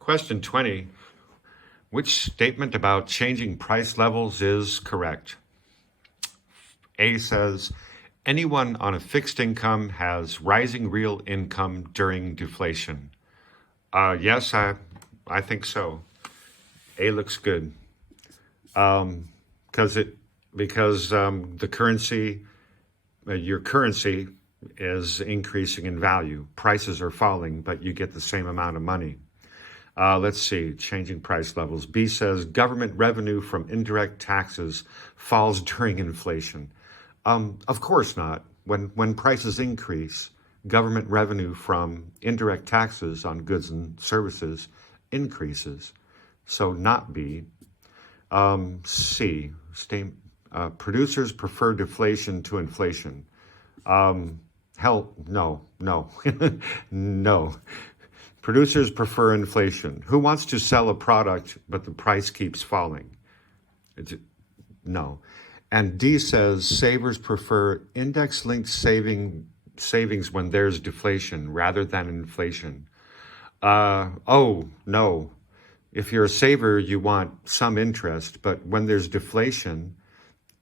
Question 20. Which statement about changing price levels is correct? A says, anyone on a fixed income has rising real income during deflation. Yes, I think so. A looks good. Because the currency, your currency is increasing in value. Prices are falling, but you get the same amount of money. Let's see, changing price levels. B says government revenue from indirect taxes falls during inflation. Of course not. When prices increase, government revenue from indirect taxes on goods and services increases. So not B. C, producers prefer deflation to inflation. Hell, no. No. Producers prefer inflation. Who wants to sell a product but the price keeps falling? No. And D says savers prefer index-linked savings when there's deflation rather than inflation. Oh, no. If you're a saver, you want some interest, but when there's deflation,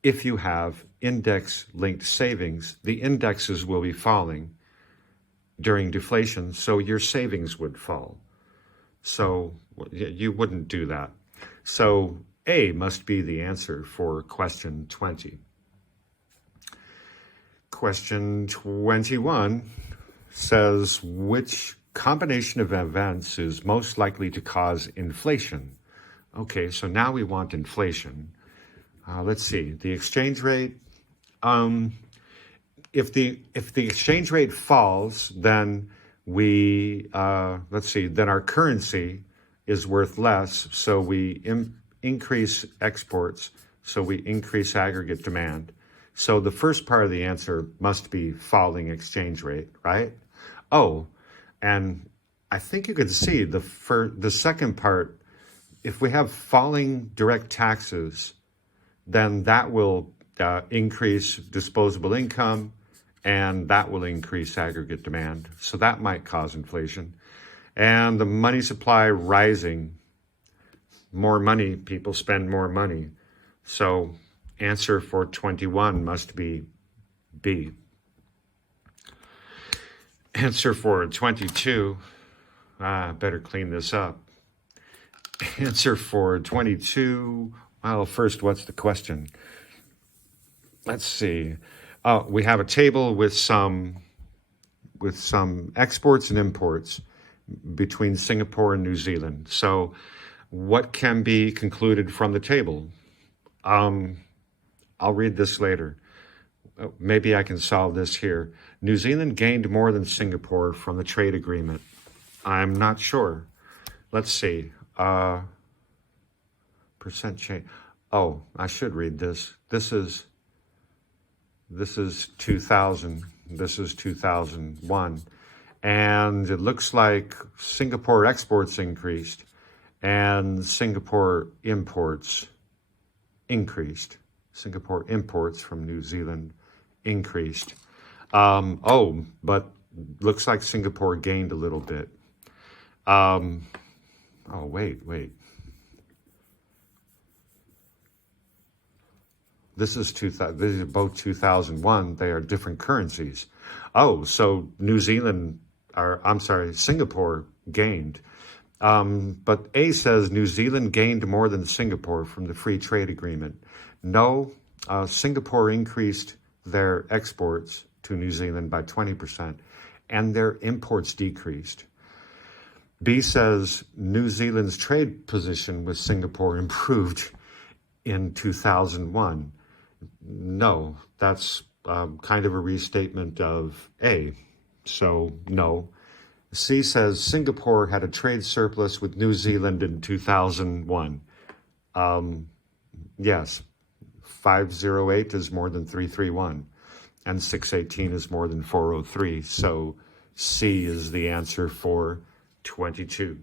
if you have index-linked savings, the indexes will be falling during deflation, so your savings would fall. So you wouldn't do that. So A must be the answer for question 20. Question 21 says, which combination of events is most likely to cause inflation? Okay, so now we want inflation. Let's see, the exchange rate. If the exchange rate falls, then then our currency is worth less, so we increase exports, so we increase aggregate demand. So the first part of the answer must be falling exchange rate, right? Oh, and I think you can see the second part, if we have falling direct taxes, then that will increase disposable income, and that will increase aggregate demand. So that might cause inflation. And the money supply rising, more money, people spend more money. So answer for 21 must be B. Answer for 22, better clean this up. Answer for 22, well, first, what's the question? Let's see. We have a table with some exports and imports between Singapore and New Zealand. So what can be concluded from the table? I'll read this later. Maybe I can solve this here. New Zealand gained more than Singapore from the trade agreement. I'm not sure. Let's see. Percent change. Oh, I should read this. This is 2000. This is 2001. And it looks like Singapore exports increased and Singapore imports increased. Singapore imports from New Zealand increased. But looks like Singapore gained a little bit. Wait. This is these are both 2001. They are different currencies. Oh, so Singapore gained. But A says New Zealand gained more than Singapore from the free trade agreement. No, Singapore increased their exports to New Zealand by 20%, and their imports decreased. B says New Zealand's trade position with Singapore improved in 2001. No, that's kind of a restatement of A, so no. C says Singapore had a trade surplus with New Zealand in 2001. Yes, 508 is more than 331, and 618 is more than 403. So C is the answer for 22.